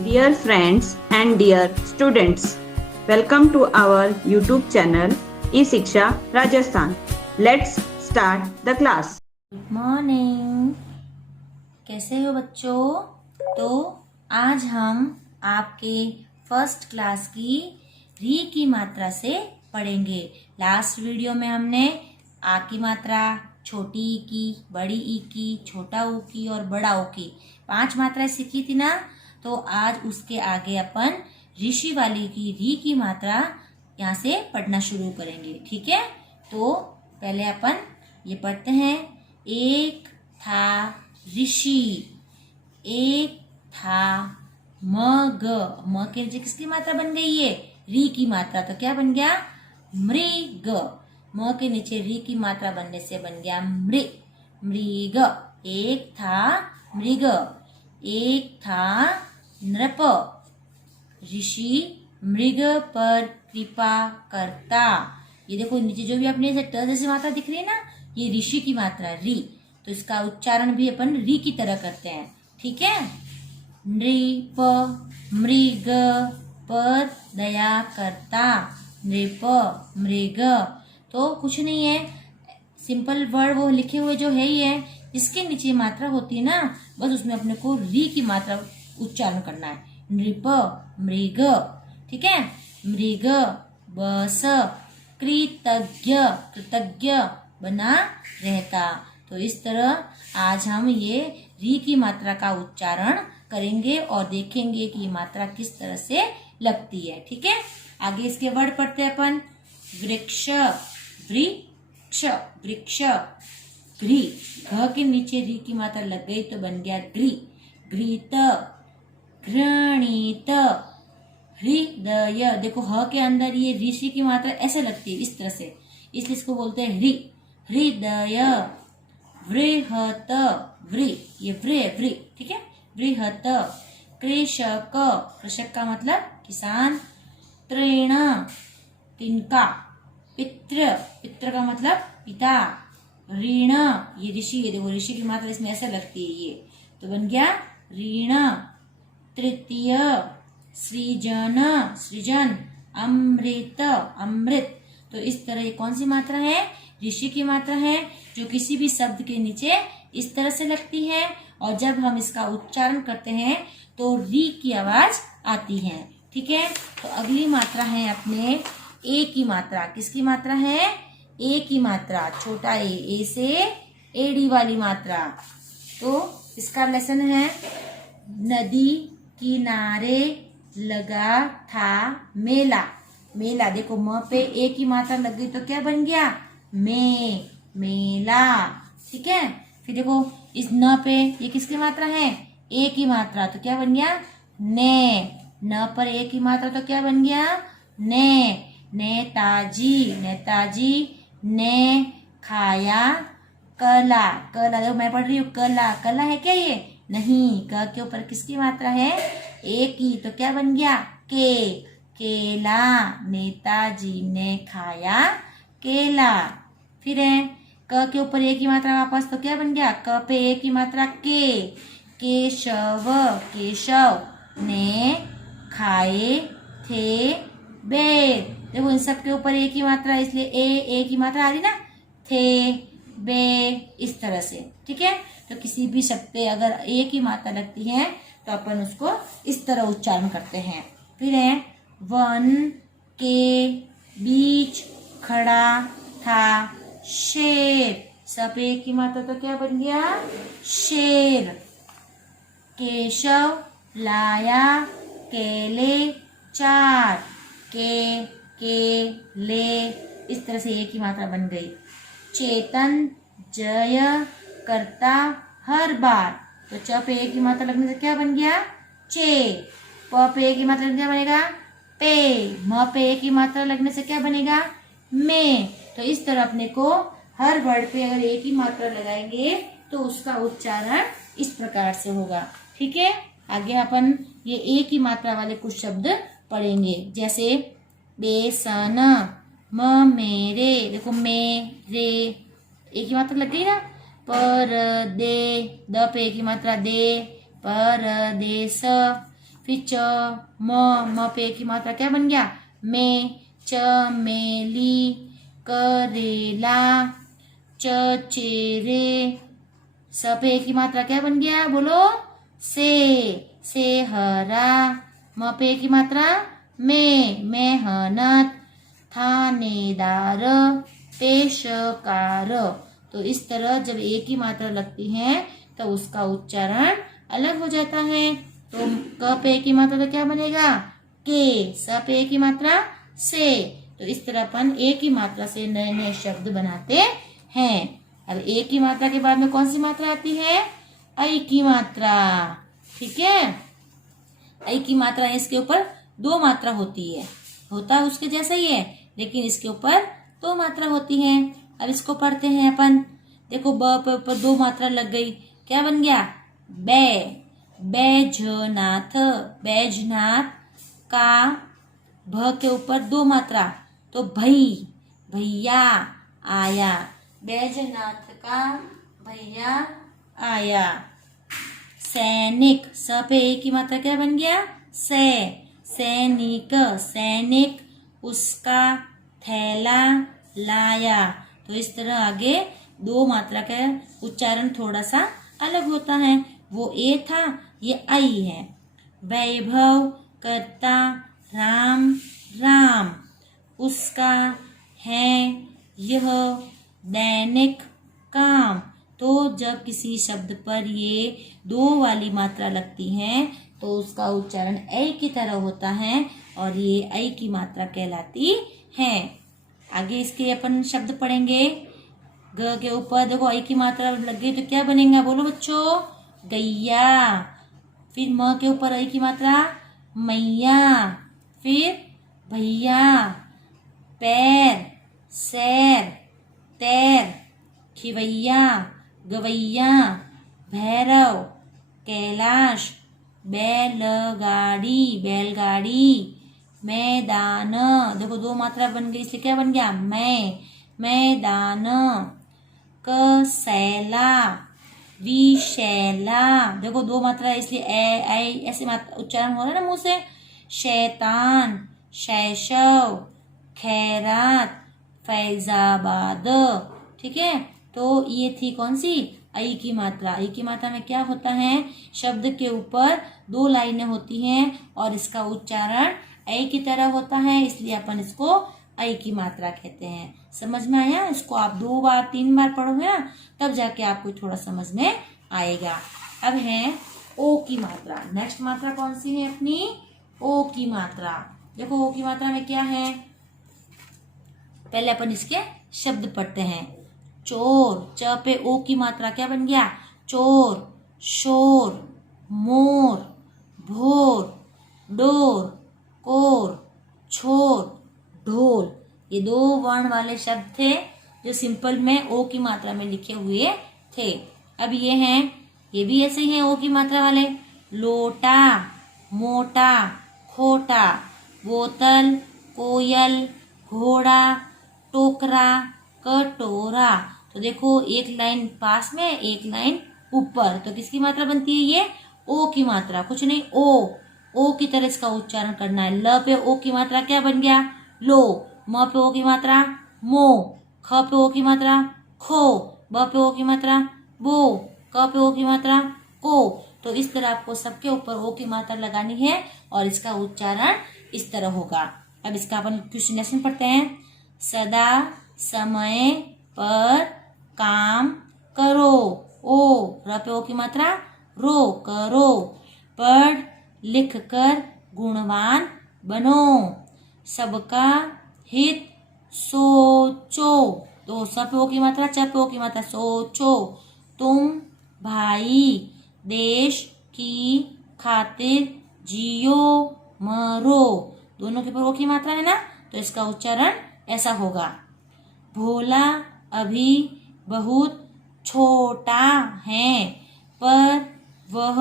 Dear friends and dear students, welcome to our YouTube channel E-Shiksha Rajasthan. Let's start the class. Good morning. कैसे हो बच्चों? तो आज हम आपके फर्स्ट क्लास की री की मात्रा से पढ़ेंगे। लास्ट वीडियो में हमने आ की मात्रा, छोटी ई की, बड़ी ई की, छोटा ऊ की और बड़ा ऊ की 5 मात्राएं सीखी थी ना। तो आज उसके आगे अपन ऋषि वाली की री की मात्रा यहाँ से पढ़ना शुरू करेंगे। ठीक है, तो पहले अपन ये पढ़ते हैं। एक था ऋषि, एक था मग। म के नीचे किसकी मात्रा बन गई? ये री की मात्रा, तो क्या बन गया? मृग। म के नीचे री की मात्रा बनने से बन गया मृग। एक था मृग, एक था नृप। ऋषि मृग पर कृपा करता। ये देखो नीचे जो भी अपने जैसी मात्रा दिख रही है ना, ये ऋषि की मात्रा री, तो इसका उच्चारण भी अपन री की तरह करते हैं। ठीक है, नृप मृग पर दया करता, नृप मृग। तो कुछ नहीं है, सिंपल वर्ड वो लिखे हुए जो है ही है, इसके नीचे मात्रा होती है ना, बस उसमें अपने को री की मात्रा उच्चारण करना है। नृप मृग। ठीक है, मृग बस कृतज्ञ, कृतज्ञ बना रहता। तो इस तरह आज हम ये री की मात्रा का उच्चारण करेंगे और देखेंगे कि ये मात्रा किस तरह से लगती है। ठीक है, आगे इसके वर्ड पढ़ते हैं अपन। वृक्ष, वृक्ष, वृक्ष। घृ, घ के नीचे री की मात्रा लग गई तो बन गया घृ। घृत, घृणित, हृदय। देखो ह के अंदर ये ऋषि की मात्रा ऐसे लगती है, इस तरह से, इसलिए इसको बोलते हैं हृ। हृदय, वृहत, वृ, ये वृ। ठीक है, वृहत। कृषक, कृषक का मतलब किसान। तृण, तिनका। पितृ, पितृ का मतलब पिता। ऋण, ये ऋषि, ये देखो ऋषि की मात्रा इसमें ऐसे लगती है, ये तो बन गया ऋण। तृतीय सृजन, सृजन। अमृत, अमृत। तो इस तरह ये कौन सी मात्रा है? ऋषि की मात्रा है, जो किसी भी शब्द के नीचे इस तरह से लगती है और जब हम इसका उच्चारण करते हैं तो री की आवाज आती है। ठीक है, तो अगली मात्रा है अपने ए की मात्रा। किसकी मात्रा है? ए की मात्रा, छोटा ए से एडी वाली मात्रा। तो इसका लेसन है, नदी किनारे लगा था मेला। मेला, देखो म पे ए की मात्रा लग गई तो क्या बन गया? मेला। ठीक है, फिर देखो इस न पे ये किसकी मात्रा है? ए की मात्रा, तो क्या बन गया? ने। न पर ए की मात्रा तो क्या बन गया? ने। नेताजी, नेताजी ने खाया कला। कला, देखो मैं पढ़ रही हूँ कला, कला है क्या ये? नहीं, क के ऊपर किसकी मात्रा है? ए की, तो क्या बन गया? के। केला, नेताजी ने खाया केला। फिर है क के ऊपर ए की मात्रा वापस, तो क्या बन गया? क पे ए की मात्रा के। केशव, केशव ने खाए थे बेर। देखो इन सब के ऊपर ए की मात्रा, इसलिए ए की मात्रा आ रही ना, थे, बे, इस तरह से। ठीक है, तो किसी भी शब्द पे अगर ए की मात्रा लगती है तो अपन उसको इस तरह उच्चारण करते हैं। फिर है वन के बीच खड़ा था शेर। सब ए की मात्रा तो क्या बन गया? शेर। केशव लाया केले 4। ले, इस तरह से ए की मात्रा बन गई। चेतन जय करता हर बार, तो च पे ए की मात्रा लगने से क्या बन गया? चे। प पे ए की मात्रा क्या बनेगा? पे। म पे ए की मात्रा लगने से क्या बनेगा? में। तो इस तरह अपने को हर वर्ड पे अगर ए की मात्रा लगाएंगे तो उसका उच्चारण इस प्रकार से होगा। ठीक है, आगे अपन ये ए की मात्रा वाले कुछ शब्द पढ़ेंगे, जैसे बेसन, म मेरे। देखो मेरे ए की मात्रा लग गई ना। पर दे, द पे ए की मात्रा दे, परदेश। फिर च म पे की मात्रा क्या बन गया में, चमेली, करेला, चचेरे, स पे की मात्रा क्या बन गया बोलो से हरा, म पे की मात्रा में, मेहनत, थानेदार, पेशकार। तो इस तरह जब एक ही मात्रा लगती है तो उसका उच्चारण अलग हो जाता है। तो क पे की मात्रा तो क्या बनेगा के, स पे की मात्रा से। तो इस तरह अपन एक ही मात्रा से नए नए शब्द बनाते हैं। अब एक ही मात्रा के बाद में कौन सी मात्रा आती है, ऐ की मात्रा। ठीक है, ऐ की मात्रा इसके ऊपर दो मात्रा होती है, होता उसके जैसा ही है लेकिन इसके ऊपर दो मात्रा होती है। अब इसको पढ़ते हैं अपन। देखो ब पे ऊपर दो मात्रा लग गई, क्या बन गया बे, बैजनाथ, बैजनाथ। का भ के ऊपर दो मात्रा तो भई, भैया आया, बैजनाथ का भैया आया। सैनिक, स पे एक की मात्रा क्या बन गया से, सैनिक, सैनिक उसका थैला लाया। तो इस तरह आगे दो मात्रा का उच्चारण थोड़ा सा अलग होता है। वो ए था, ये आई है। वैभव करता राम राम, उसका है यह दैनिक काम। तो जब किसी शब्द पर ये दो वाली मात्रा लगती है तो उसका उच्चारण ऐ की तरह होता है और ये ऐ की मात्रा कहलाती है। आगे इसके अपन शब्द पढ़ेंगे। ग के ऊपर देखो ऐ की मात्रा लग गई तो क्या बनेगा बोलो बच्चों, गैया। फिर म के ऊपर ऐ की मात्रा मैया, फिर भैया, पैर, सैर, तैर, खिवैया, गवैया, भैरव, कैलाश, बैलगाड़ी, बैलगाड़ी, मैदान। देखो दो मात्रा बन गई इसलिए क्या बन गया मैदान। कसैला, विशैला। देखो दो मात्रा है इसलिए ऐ ऐसे उच्चारण हो रहा है ना मुंह से। शैतान, शैशव, खैरात, फैजाबाद। ठीक है, तो ये थी कौन सी ऐ की मात्रा। ऐ की मात्रा में क्या होता है, शब्द के ऊपर दो लाइनें होती हैं और इसका उच्चारण ऐ की तरह होता है, इसलिए अपन इसको ऐ की मात्रा कहते हैं। समझ में आया? इसको आप 2 बार 3 बार पढ़ोगे ना तब जाके आपको थोड़ा समझ में आएगा। अब है ओ की मात्रा। नेक्स्ट मात्रा कौन सी है अपनी, ओ की मात्रा। देखो ओ की मात्रा में क्या है, पहले अपन इसके शब्द पढ़ते हैं। चोर, च पे ओ की मात्रा क्या बन गया चोर, शोर, मोर, भोर, डोर, कोर, छोर, ढोल। ये दो वर्ण वाले शब्द थे जो सिंपल में ओ की मात्रा में लिखे हुए थे। अब ये हैं, ये भी ऐसे ही हैं ओ की मात्रा वाले। लोटा, मोटा, खोटा, बोतल, कोयल, घोड़ा, टोकरा, कटोरा। तो देखो एक लाइन पास में एक लाइन ऊपर, तो किसकी मात्रा बनती है ये ओ की मात्रा, कुछ नहीं ओ की तरह इसका उच्चारण करना है। ल पे ओ की मात्रा क्या बन गया लो, म पे ओ की मात्रा मो, ख पे ओ की मात्रा खो, ब पे ओ की मात्रा बो, क पे ओ की मात्रा को। तो इस तरह आपको सबके ऊपर ओ की मात्रा लगानी है और इसका उच्चारण इस तरह होगा। अब इसका अपन क्वेश्चन पढ़ते हैं। सदा समय पर काम करो, ओ र पे ओ की मात्रा रो, करो। पढ़ लिख कर गुणवान बनो, सबका हित सोचो। तो स पे ओ की मात्रा, च पे ओ की मात्रा, सोचो। तुम भाई देश की खातिर जियो मरो। दोनों के ऊपर ओ की मात्रा है ना, तो इसका उच्चारण ऐसा होगा। भोला अभी बहुत छोटा है पर वह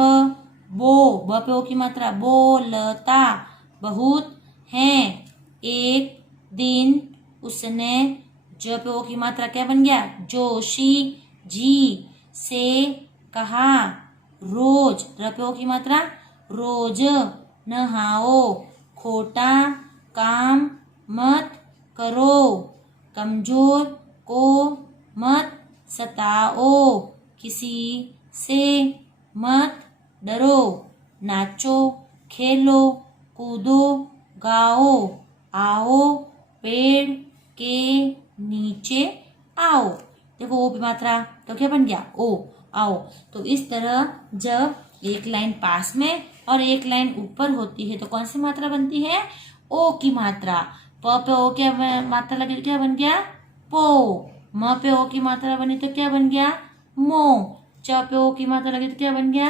ब पे ओ की मात्रा बोलता बहुत है। एक दिन उसने ज पे ओ की मात्रा क्या बन गया जोशी जी से कहा रोज, र पे ओ की मात्रा रोज नहाओ, खोटा काम मत करो, कमजोर को मत सताओ, किसी से मत डरो, नाचो, खेलो, कूदो, गाओ, आओ, पेड़ के नीचे आओ। देखो ओ की मात्रा तो क्या बन गया? ओ, आओ। तो इस तरह जब एक लाइन पास में और एक लाइन ऊपर होती है तो कौन सी मात्रा बनती है? ओ की मात्रा। प पे ओ क्या मात्रा लगी तो क्या बन गया? पो। म पे ओ की मात्रा बनी तो क्या बन गया? मो। च पे ओ की मात्रा लगी तो क्या बन गया?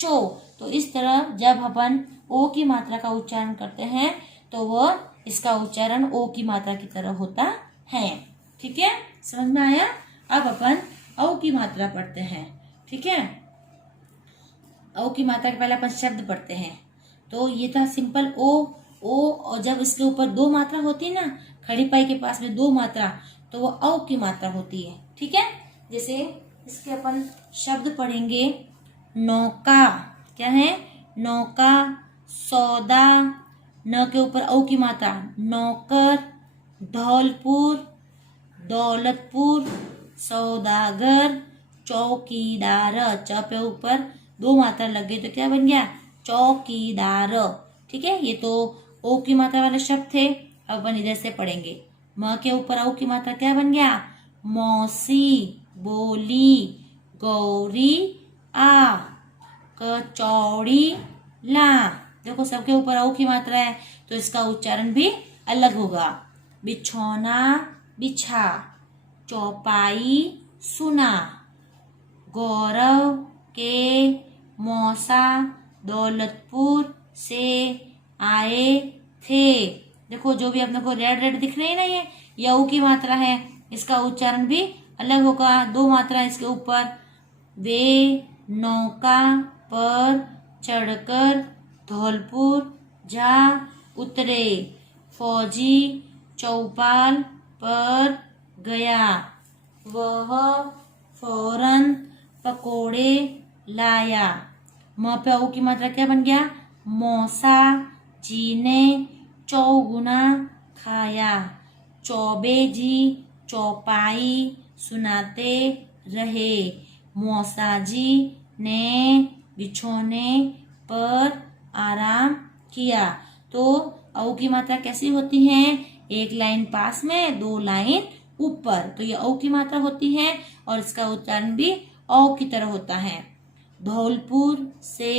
चो। तो इस तरह जब अपन ओ की मात्रा का उच्चारण करते हैं तो वह इसका उच्चारण ओ की मात्रा की तरह होता है। ठीक है, समझ में आया? अब अपन औ की मात्रा पढ़ते हैं। ठीक है, औ की मात्रा के पहले अपन शब्द पढ़ते हैं। तो ये था सिंपल ओ। और जब इसके ऊपर दो मात्रा होती है ना, खड़ी पाई के पास में दो मात्रा, तो वो औ की मात्रा होती है। ठीक है, जैसे इसके अपन शब्द पढ़ेंगे। नौका, क्या है? नौका, सौदा, न के ऊपर औ की मात्रा, नौकर, धौलपुर, दौलतपुर, सौदागर, चौकीदार, च पे ऊपर दो मात्रा लग गई तो क्या बन गया? चौकीदार। ठीक है, ये तो ओ की मात्रा वाले शब्द थे। अब अपन इधर से पढ़ेंगे। म के ऊपर औ की मात्रा क्या बन गया? मौसी, बोली, गौरी, आ, कचौड़ी, ला। देखो सबके ऊपर औ की मात्रा है तो इसका उच्चारण भी अलग होगा। बिछौना, बिछा, चौपाई, सुना, गौरव के मौसा दौलतपुर से आए थे। देखो जो भी अपने को रेड रेड दिख रही है ना, ये ऊ की मात्रा है, इसका उच्चारण भी अलग होगा। दो मात्रा इसके ऊपर। वे नौका पर चढ़कर धौलपुर जा उतरे, फौजी चौपाल पर गया, वह फौरन पकोड़े लाया। म पे औ की मात्रा क्या बन गया? मौसा जी ने चौगुना खाया, चौबे जी चौपाई सुनाते रहे, मौसा जी ने बिछौने पर आराम किया। तो औ की मात्रा कैसी होती है? एक लाइन पास में, दो लाइन ऊपर, तो ये औ की मात्रा होती है और इसका उच्चारण भी औ की तरह होता है। धौलपुर से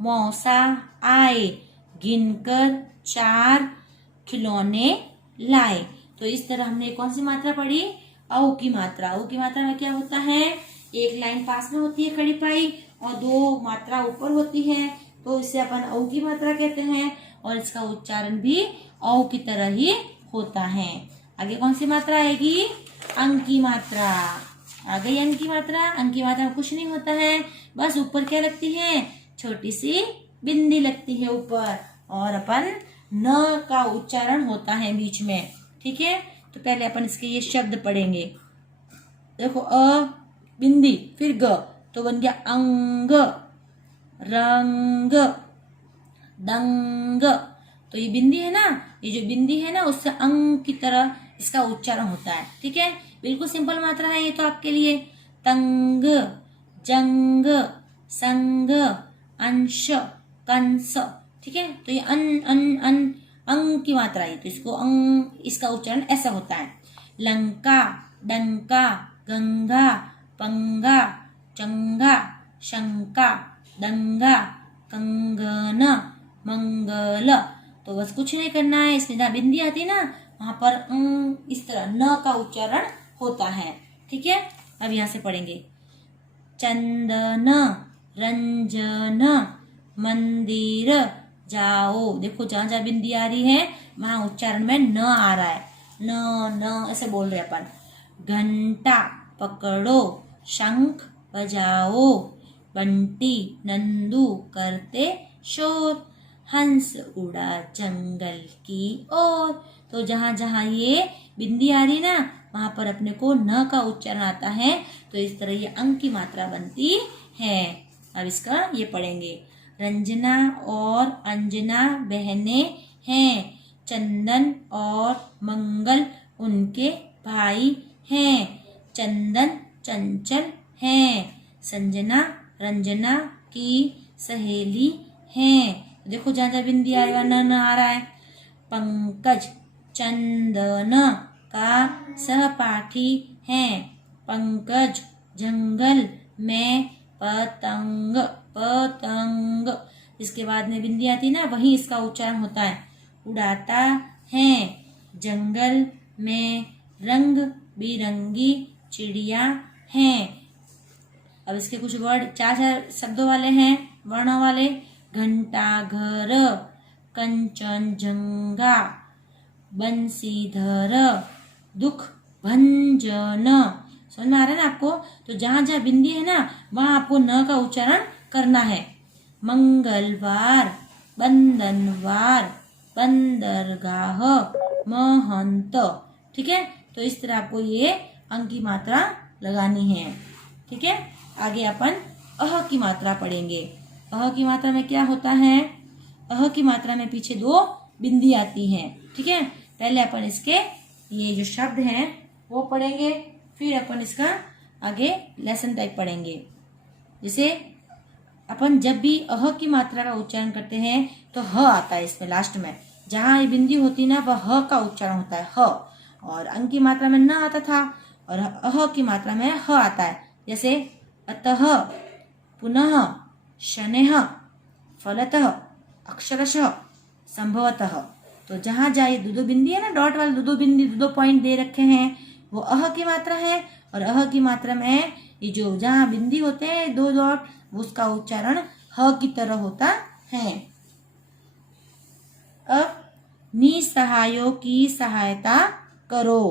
मौसा आए, गिनकर 4 खिलौने लाए। तो इस तरह हमने कौन सी मात्रा पढ़ी? औ की मात्रा। औ की मात्रा में क्या होता है? एक लाइन पास में होती है खड़ी पाई और दो मात्रा ऊपर होती है, तो इसे अपन औ की मात्रा कहते हैं और इसका उच्चारण भी औ की तरह ही होता है। आगे कौन सी मात्रा आएगी? अंक की मात्रा। आ गई अंक की मात्रा। अंक की मात्रा में कुछ नहीं होता है, बस ऊपर क्या लगती है? छोटी सी बिंदी लगती है ऊपर और अपन न का उच्चारण होता है बीच में। ठीक है, तो पहले अपन इसके ये शब्द पढ़ेंगे। देखो अ बिंदी फिर ग, तो बन गया अंग, रंग, दंग। तो ये बिंदी है ना, ये जो बिंदी है ना उससे अंग की तरह इसका उच्चारण होता है। ठीक है, बिल्कुल सिंपल मात्रा है ये तो आपके लिए। तंग, जंग, संग, अंश, कंस। ठीक है, तो ये अन अन अन अंग की मात्रा है, तो इसको अंग, इसका उच्चारण ऐसा होता है। लंका, डंका, गंगा, पंगा, चंगा, शंका, दंगा, कंगन, मंगल। तो बस कुछ नहीं करना है, इसमें जहाँ बिंदी आती है ना वहां पर इस तरह न का उच्चारण होता है। ठीक है, अब यहाँ से पढ़ेंगे। चंदन, रंजन, मंदिर जाओ। देखो जहां जहां बिंदी आ रही है वहां उच्चारण में न आ रहा है, न न ऐसे बोल रहे अपन। घंटा पकड़ो, शंख बजाओ, बंटी नंदू करते शोर, हंस उड़ा जंगल की ओर। तो जहां जहां ये बिंदी आ रही ना वहां पर अपने को न का उच्चारण आता है, तो इस तरह ये अंक की मात्रा बनती है। अब इसका ये पढ़ेंगे। रंजना और अंजना बहनें हैं। चंदन और मंगल उनके भाई हैं। चंदन चंचल हैं। संजना रंजना की सहेली हैं। देखो जहाँ जहाँ बिंदी आ रहा है। पंकज चंदन का सहपाठी है। पंकज जंगल में पतंग पतंग इसके बाद में बिंदी आती है ना, वही इसका उच्चारण होता है। उड़ाता है। जंगल में रंग बिरंगी चिड़िया हैं। अब इसके कुछ वर्ड चार चार शब्दों वाले हैं, वर्णों वाले। घंटाघर, कंचनजंगा, बंसीधर, दुख भंजन। समझ में आ रहा है ना आपको? तो जहां जहां बिंदी है ना, वहां आपको न का उच्चारण करना है। मंगलवार, बंदनवार, बंदरगाह, महंत। ठीक है, तो इस तरह आपको ये अंक की मात्रा लगानी है। ठीक है, आगे अपन अह की मात्रा पढ़ेंगे। अह की मात्रा में क्या होता है? अह की मात्रा में पीछे दो बिंदी आती हैं। ठीक है, पहले अपन इसके ये जो शब्द हैं वो पढ़ेंगे, फिर अपन इसका आगे लेसन टाइप पढ़ेंगे। जैसे अपन जब भी अह की मात्रा का उच्चारण करते हैं तो ह आता है इसमें लास्ट में। जहां ये बिंदी होती ना, वह ह का उच्चारण होता है, ह। और अंक की मात्रा में न आता था, और अह की मात्रा में ह आता है। जैसे अतः, पुनः, शनैः, फलतः, अक्षरशः, संभवतः। तो जहां जहां ये दो बिंदी है ना, डॉट वाले दो बिंदी, दो पॉइंट दे रखे हैं, वो अह की मात्रा है। और अह की मात्रा में ये जो जहां बिंदी होते हैं दो डॉट, उसका उच्चारण ह की तरह होता है। अब निसहायों की सहायता करो,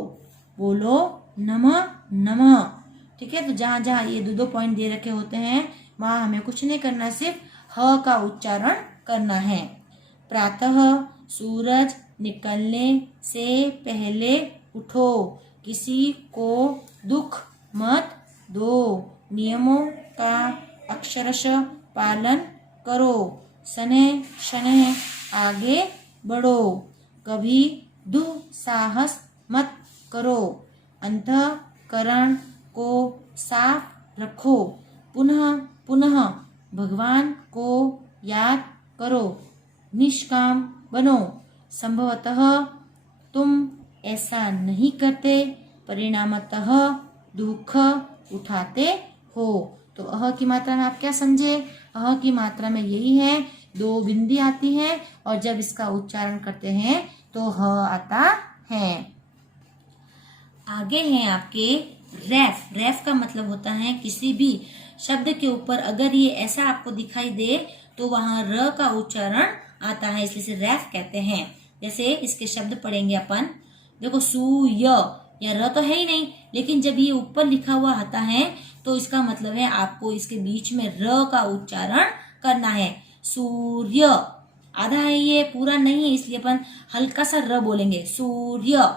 बोलो नमः नमः। ठीक है, तो जहां जहां ये दो पॉइंट दे रखे होते हैं वहां हमें कुछ नहीं करना, सिर्फ ह का उच्चारण करना है। प्रातः, सूरज निकलने से पहले उठो, किसी को दुख मत दो, नियमों का अक्षरशः पालन करो, शनैः शनैः आगे बढ़ो, कभी दुस्साहस मत करो, अंतःकरण को साफ रखो, पुनः पुनः भगवान को याद करो, निष्काम बनो, संभवतः तुम ऐसा नहीं करते, परिणामतः दुख उठाते हो। तो अह की मात्रा में आप क्या समझे? अह की मात्रा में यही है, दो बिंदी आती है और जब इसका उच्चारण करते हैं तो ह आता है। आगे है आपके रैफ। रैफ का मतलब होता है किसी भी शब्द के ऊपर अगर ये ऐसा आपको दिखाई दे तो वहां र का उच्चारण आता है, इसलिए इसे रैफ कहते हैं। जैसे इसके शब्द पढ़ेंगे अपन। देखो सूय, या र तो है ही नहीं, लेकिन जब ये ऊपर लिखा हुआ आता है तो इसका मतलब है आपको इसके बीच में र का उच्चारण करना है। सूर्य आधा है, ये पूरा नहीं है, इसलिए अपन हल्का सा र बोलेंगे, सूर्य।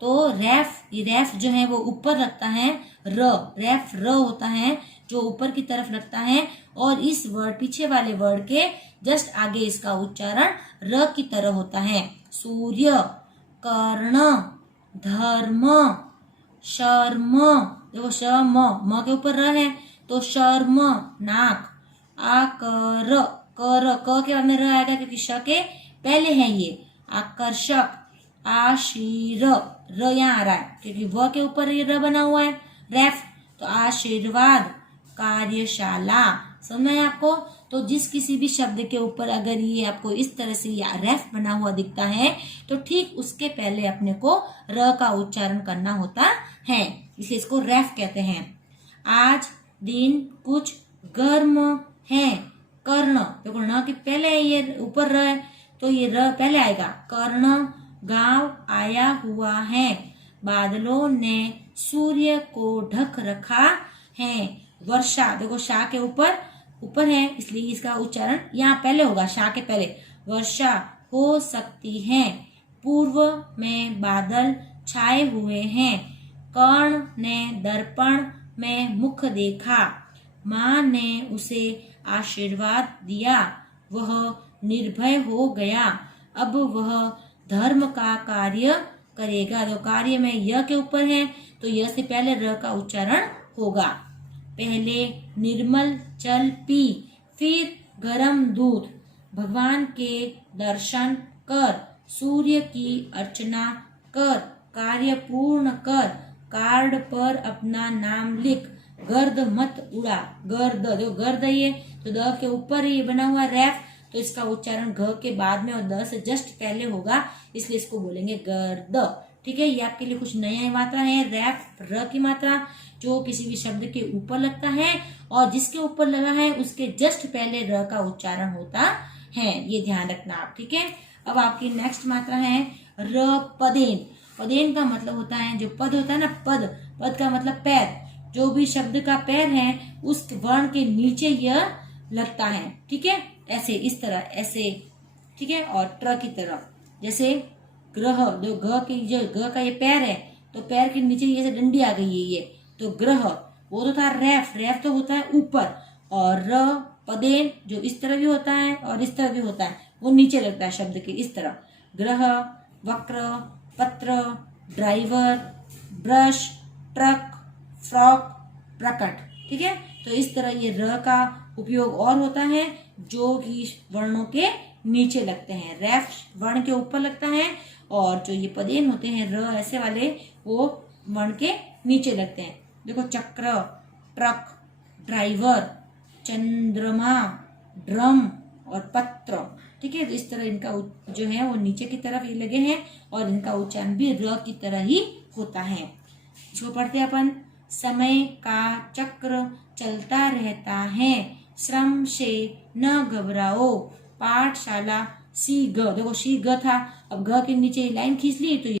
तो रैफ, ये रैफ जो है वो ऊपर लगता है, र, रैफ र होता है जो ऊपर की तरफ लगता है, और इस वर्ड पीछे वाले वर्ड के जस्ट आगे इसका उच्चारण र की तरह होता है। सूर्य, कर्ण, धर्म, शर्म। देखो शर्म, म के ऊपर र है तो शर्म, नाक, आकर, कर, क के बाद में र आएगा क्योंकि श के पहले है ये, आकर्षक, आशीर, र यहाँ आ रहा है क्योंकि व के ऊपर ये र बना हुआ है, रैफ। तो आशीर्वाद, कार्यशाला। समझ में आपको? तो जिस किसी भी शब्द के ऊपर अगर ये आपको इस तरह से या रैफ बना हुआ दिखता है तो ठीक उसके पहले अपने को र का उच्चारण करना होता है, इसलिए इसको रैफ कहते हैं। आज दिन कुछ गर्म है, कर्ण। देखो न के पहले ये ऊपर र है तो ये र पहले आएगा, कर्ण। गांव आया हुआ है, बादलों ने सूर्य को ढक रखा है, वर्षा। देखो शा के ऊपर है इसलिए इसका उच्चारण यहाँ पहले होगा, शा के पहले, वर्षा हो सकती है, पूर्व में बादल छाए हुए हैं, कर्ण ने दर्पण में मुख देखा, माँ ने उसे आशीर्वाद दिया, वह निर्भय हो गया। अब वह धर्म का कार्य करेगा। तो कार्य में य के ऊपर है तो य से पहले र का उच्चारण होगा। पहले निर्मल जल पी, फिर गरम दूध, भगवान के दर्शन कर, सूर्य की अर्चना कर, कार्य पूर्ण कर, कार्ड पर अपना नाम लिख, गर्द मत उड़ा। गर्द, जो गर्द है ये तो द के ऊपर ये बना हुआ रैफ, तो इसका उच्चारण घ के बाद में और द से जस्ट पहले होगा, इसलिए इसको बोलेंगे गर्द। ठीक है, ये आपके लिए कुछ नया मात्रा है। रैफ र की मात्रा जो किसी भी शब्द के ऊपर लगता है और जिसके ऊपर लगा है उसके जस्ट पहले र का उच्चारण होता है, ये ध्यान रखना आप। ठीक है, अब आपकी नेक्स्ट मात्रा है र पदेन। पदेन का मतलब होता है, जो पद होता है ना, पद, पद का मतलब पैर, जो भी शब्द का पैर है उस वर्ण के नीचे यह लगता है। ठीक है, ऐसे, इस तरह, ऐसे। ठीक है, और ट्र की तरह, जैसे ग्रह, जो घ की, जो घ का ये पैर है तो पैर के नीचे ये डंडी आ गई है ये, तो ग्रह। वो तो था रैफ, रैफ तो होता है ऊपर, और र पदेन जो इस तरह भी होता है और इस तरह भी होता है, वो नीचे लगता है शब्द के, इस तरह। ग्रह, वक्र, पत्र, ड्राइवर, ब्रश, ट्रक, फ्रॉक, प्रकट। ठीक है, तो इस तरह ये र का उपयोग और होता है जो कि वर्णों के नीचे लगते हैं। रैफ वर्ण के ऊपर लगता है और जो ये पदेन होते हैं र ऐसे वाले, वो वर्ण के नीचे लगते हैं। देखो, चक्र, ट्रक, ड्राइवर, चंद्रमा, ड्रम और पत्र। ठीक है, तो इस तरह इनका जो है वो नीचे की तरफ ये लगे हैं और इनका उच्चारण भी र की तरह ही होता है। इसको पढ़ते हैं अपन। समय का चक्र चलता रहता है, श्रम से न घबराओ, पाठशाला सी ग। देखो सी ग था, अब घ के नीचे लाइन खींच ली तो